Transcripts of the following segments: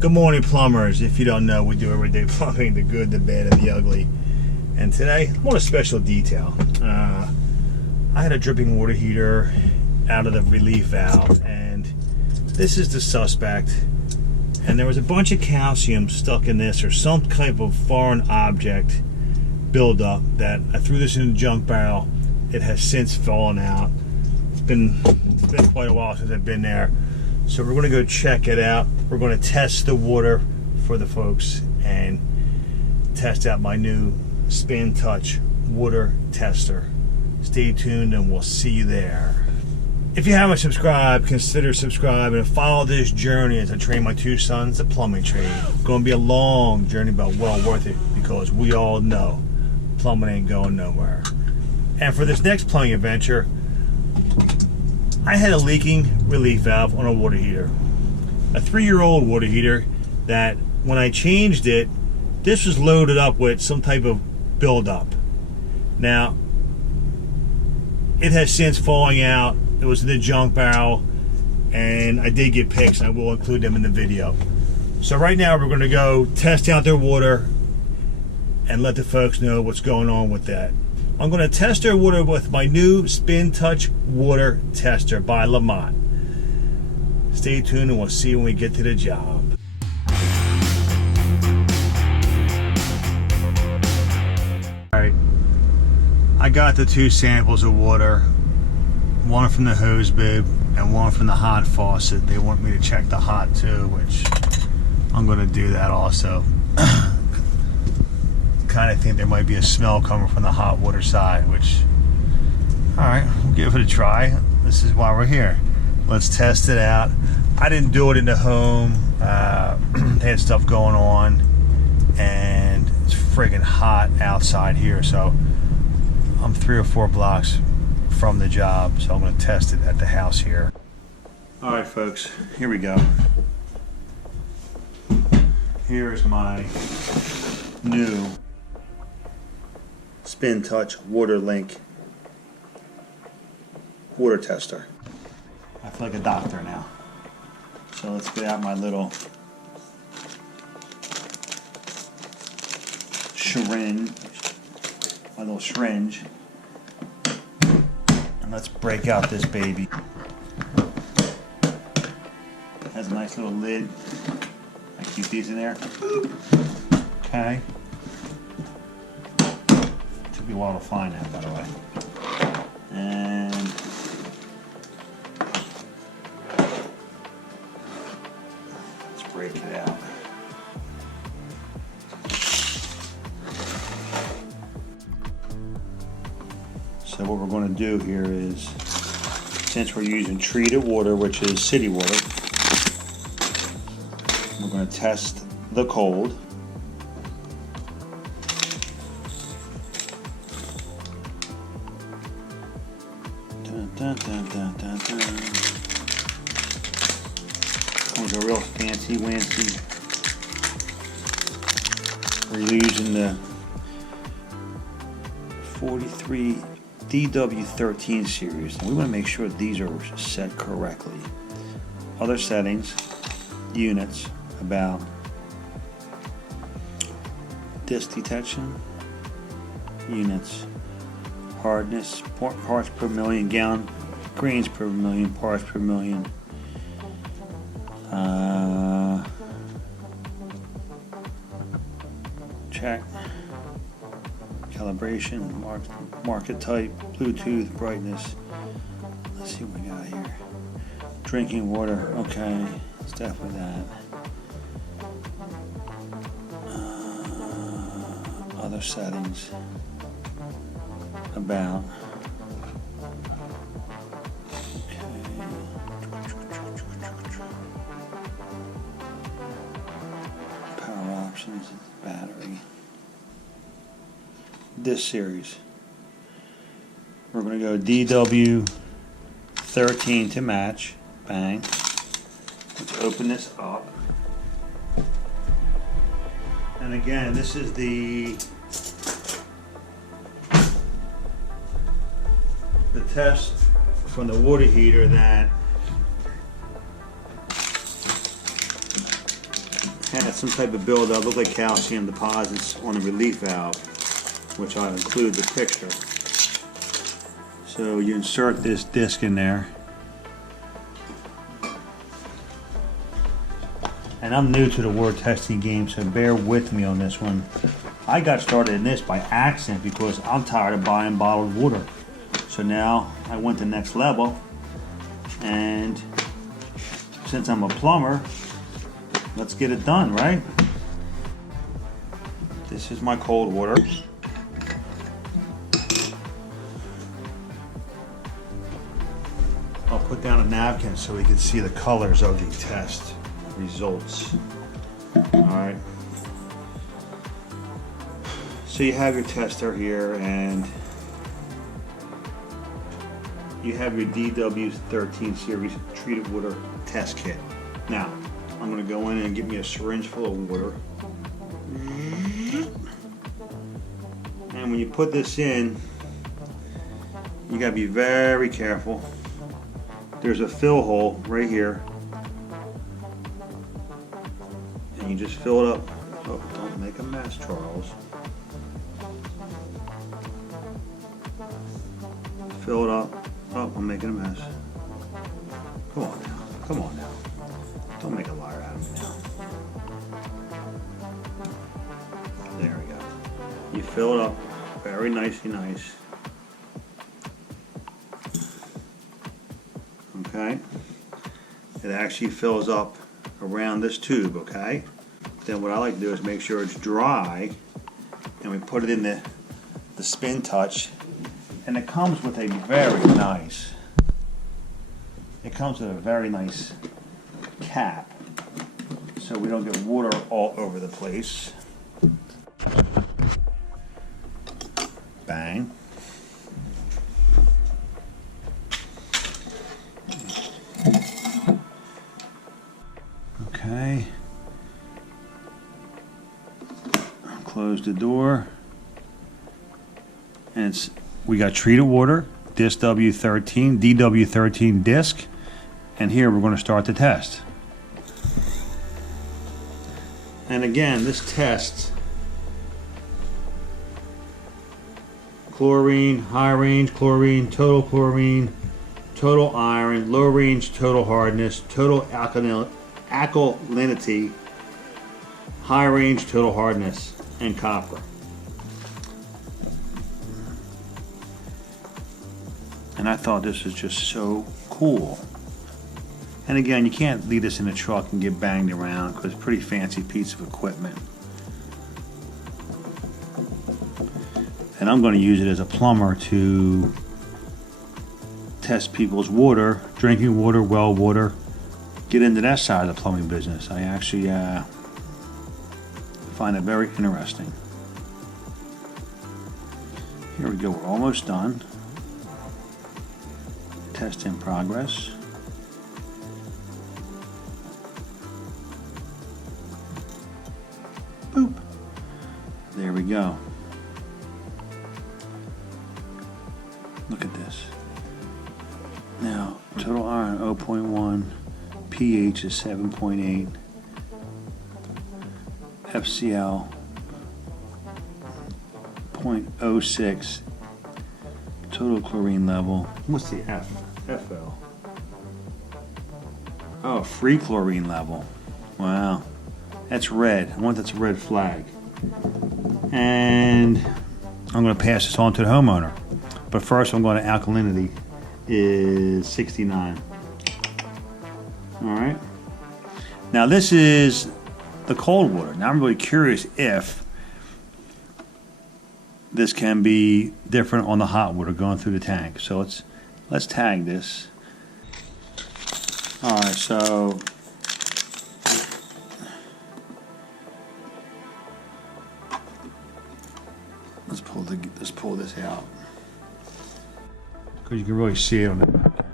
Good morning, plumbers. If you don't know, we do everyday plumbing, the good, the bad, and the ugly. And today, I want a special detail. I had a dripping water heater out of the relief valve, and this is the suspect. And there was a bunch of calcium stuck in this, or some type of foreign object buildup that I threw this in the junk barrel. It has since fallen out. It's been quite a while since I've been there. So we're going to go check it out. We're going to test the water for the folks and test out my new Spin Touch water tester. Stay tuned and we'll see you there. If you haven't subscribed, consider subscribing and follow this journey as I train my two sons the plumbing trade. It's going to be a long journey, but well worth it, because we all know plumbing ain't going nowhere. And for this next plumbing adventure, I had a leaking relief valve on a water heater. A 3-year-old water heater that when I changed it, this was loaded up with some type of buildup. Now, it has since falling out. It was in the junk barrel, and I did get pics, and I will include them in the video. So right now we're going to go test out their water and let the folks know what's going on with that. I'm going to test their water with my new Spin Touch water tester by Lamont. Stay tuned and we'll see you when we get to the job. Alright, I got the two samples of water, one from the hose bib and one from the hot faucet. They want me to check the hot too, which I'm going to do that also. Kind of think there might be a smell coming from the hot water side, which, alright, we'll give it a try. This is why we're here. Let's test it out. I didn't do it in the home. They had stuff going on, and it's friggin' hot outside here, so I'm 3 or 4 blocks from the job, so I'm going to test it at the house here. Alright folks, here we go. Here's my new Spin Touch Water Link water tester. I feel like a doctor now. So let's get out my little syringe, and let's break out this baby. It has a nice little lid. I keep these in there. Okay. Took me a while to find that, by the way. And let's break it out. So what we're going to do here is, since we're using treated water, which is city water, we're going to test the cold. Dun, dun, dun, dun, dun. Comes a real fancy-wancy. We're using the 43 DW13 series. And we want to make sure these are set correctly. Other settings, units, about disc detection, units, hardness, parts per million, gallon, grains per million, parts per million. Check. Calibration, market type, Bluetooth, brightness. Let's see what we got here. Drinking water, okay, it's definitely that. Other settings. About. Okay. Power options, battery. This series. We're going to go DW13 to match. Bang. Let's open this up. And again, this is the test from the water heater that had some type of buildup, looked like calcium deposits on the relief valve, which I included the picture. So you insert this disc in there. And I'm new to the water testing game, so bear with me on this one. I got started in this by accident because I'm tired of buying bottled water. So now I went to the next level, and since I'm a plumber, let's get it done, right? This is my cold water. I'll put down a napkin so we can see the colors of the test results. Alright. So you have your tester here, and you have your DW13 series treated water test kit. Now, I'm going to go in and get me a syringe full of water. And when you put this in, you got to be very careful. There's a fill hole right here. And you just fill it up. Oh, don't make a mess, Charles. Fill it up. Oh, I'm making a mess. Come on now. Come on now. Don't make a liar out of me now. There we go. You fill it up very nicely nice. Okay? It actually fills up around this tube, okay? Then what I like to do is make sure it's dry, and we put it in the spin touch, and it comes with a very nice, cap, so we don't get water all over the place. Bang. Okay. Close the door. And we got treated water, this DW13 disc, and here we're going to start the test. And again, this test, chlorine, high range chlorine, total iron, low range total hardness, total alkalinity, high range total hardness, and copper. And I thought this was just so cool. And again, you can't leave this in the truck and get banged around because it's a pretty fancy piece of equipment. And I'm going to use it as a plumber to test people's water, drinking water, well water, get into that side of the plumbing business. I actually find it very interesting. Here we go, we're almost done. Test in progress. Boop. There we go. Look at this. Now, total iron 0.1, pH is 7.8, FCl 0.06, total chlorine level. What's the FL? Oh, free chlorine level. Wow. That's red. I want that's a red flag. And I'm going to pass this on to the homeowner. But first I'm going to alkalinity is 69. Alright. Now this is the cold water. Now I'm really curious if this can be different on the hot water going through the tank. So let's tag this. Alright, so let's pull this out. Because you can really see it on the back.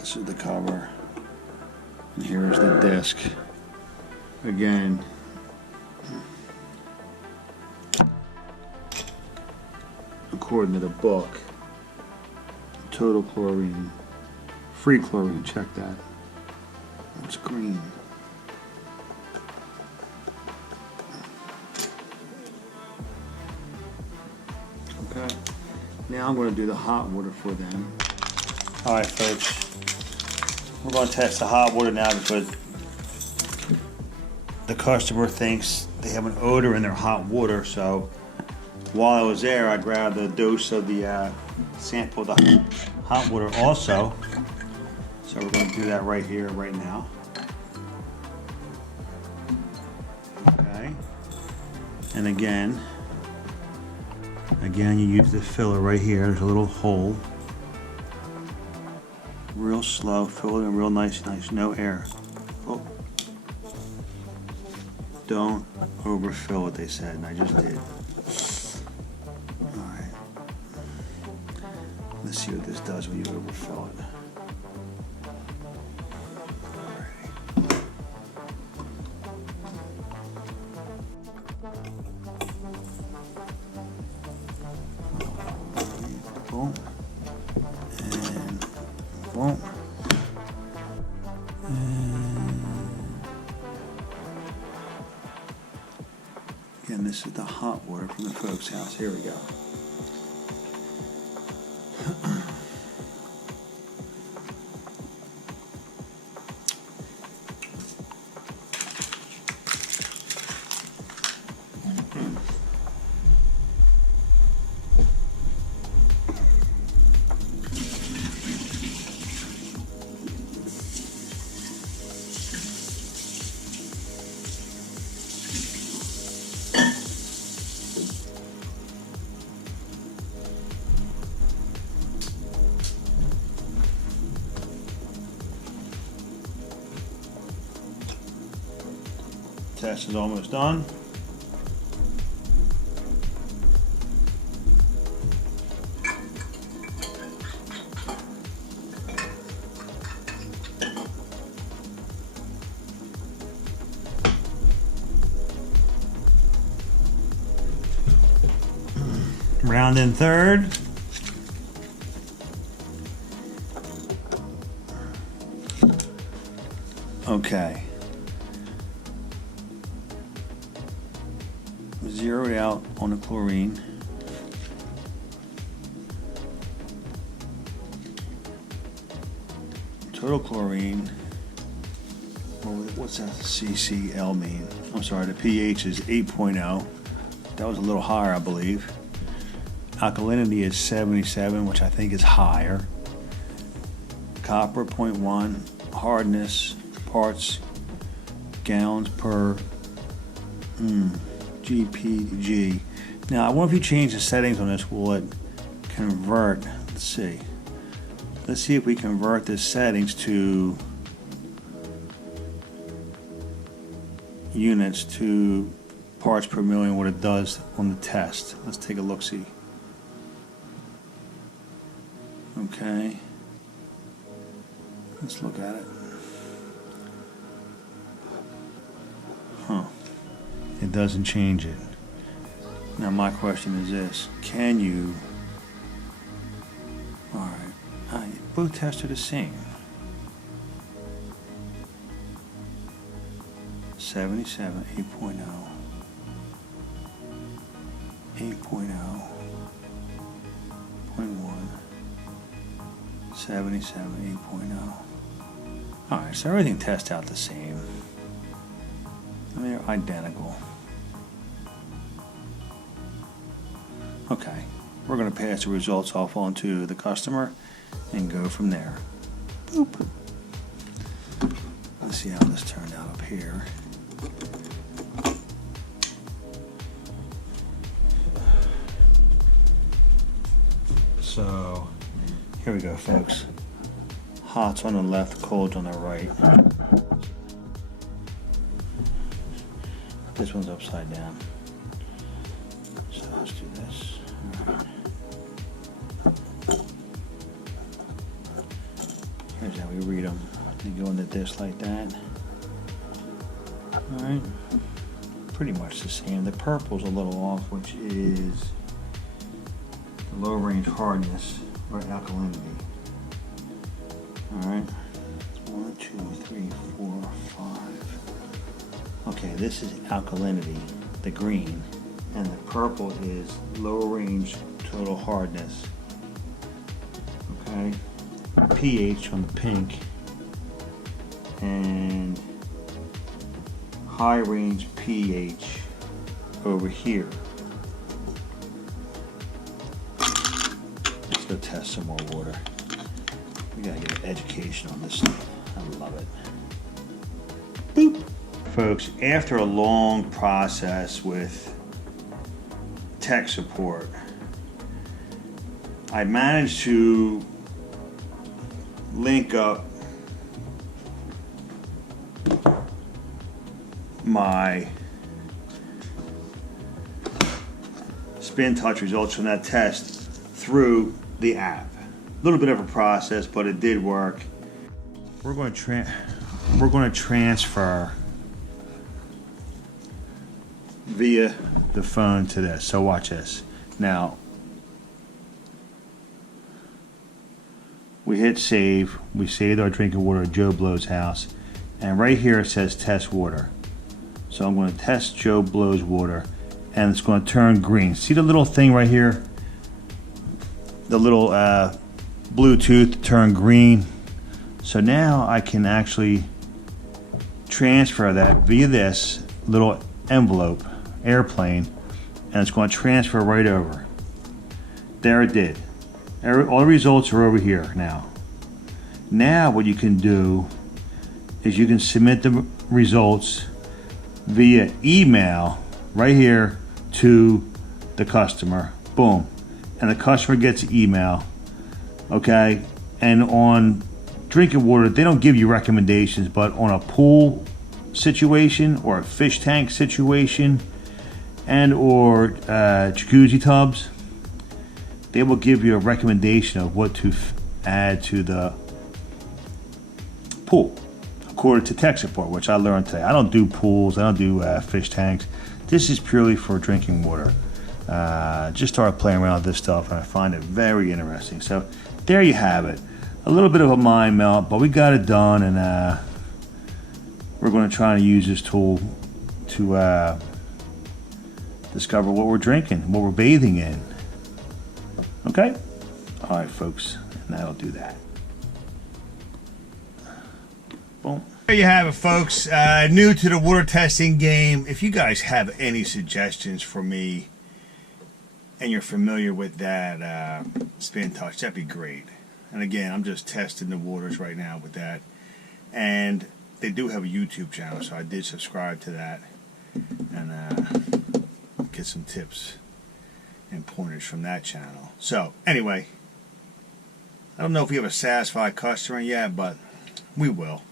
This is the cover. And here's the disc. Again, according to the book, total chlorine free chlorine, check that. It's green. Okay, now I'm going to do the hot water for them. Alright folks, we're going to test the hot water now because the customer thinks they have an odor in their hot water, so while I was there I grabbed a dose of the sample of the hot water also. So we're going to do that right here, right now. Okay. And again, you use the filler right here. There's a little hole. Real slow, fill it in real nice, no air. Oh. Don't overfill it, they said, and I just did. Alright. Let's see what this does when you overfill it. Boom. And boom. Again, this is the hot water from the folks' house. Here we go. Test is almost done. Round in third. Okay. Zeroed out on the chlorine. Total chlorine. What's that CCl mean? I'm sorry, the pH is 8.0. That was a little higher, I believe. Alkalinity is 77, which I think is higher. Copper 0.1. Hardness, parts, gallons per GPG. Now, I wonder if you change the settings on this, will it convert? Let's see. Let's see if we convert the settings to units to parts per million, what it does on the test. Let's take a look-see. Okay. Let's look at it. Huh. It doesn't change it. Now my question is this. Can you... Alright. Both tests are the same. 77, 8.0. 8.0. 0.1. 77, 8.0. Alright, so everything tests out the same. I mean, they're identical. Okay, we're going to pass the results off onto the customer and go from there. Boop. Let's see how this turned out up here. So, here we go, folks. Hot's on the left, cold's on the right. This one's upside down. So let's do this. Right. Here's how we read them. You go into this like that. Alright. Pretty much the same. The purple's a little off, which is the low range hardness or alkalinity. Alright. 1, 2, 3, 4, 5. Okay, this is alkalinity, the green. And the purple is low range total hardness. Okay. pH on the pink. And high range pH over here. Let's go test some more water. We gotta get an education on this stuff. I love it. Boop. Folks, after a long process with tech support, I managed to link up my spin touch results from that test through the app. A little bit of a process, but it did work. We're going to transfer via the phone to this. So watch this. Now we hit save. We saved our drinking water at Joe Blow's house, and right here it says test water. So I'm going to test Joe Blow's water, and it's going to turn green. See the little thing right here? The little Bluetooth turn green. So now I can actually transfer that via this little envelope, airplane, and it's going to transfer right over. There it did. All the results are over here now. Now what you can do is you can submit the results via email right here to the customer. Boom. And the customer gets email. Okay. And on drinking water, they don't give you recommendations, but on a pool situation or a fish tank situation and or jacuzzi tubs, they will give you a recommendation of what to add to the pool according to tech support, which I learned today. I don't do pools, I don't do fish tanks. This is purely for drinking water. Just started playing around with this stuff and I find it very interesting. So there you have it. A little bit of a mind melt, but we got it done, and we're going to try to use this tool to discover what we're drinking, what we're bathing in. Okay? All right, folks, and that'll do that. Boom. There you have it, folks. New to the water testing game. If you guys have any suggestions for me and you're familiar with that spin touch, that'd be great. And again, I'm just testing the waters right now with that. And they do have a YouTube channel, so I did subscribe to that and get some tips and pointers from that channel. So anyway, I don't know if we have a satisfied customer yet, but we will.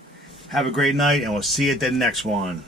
Have a great night, and we'll see you at the next one.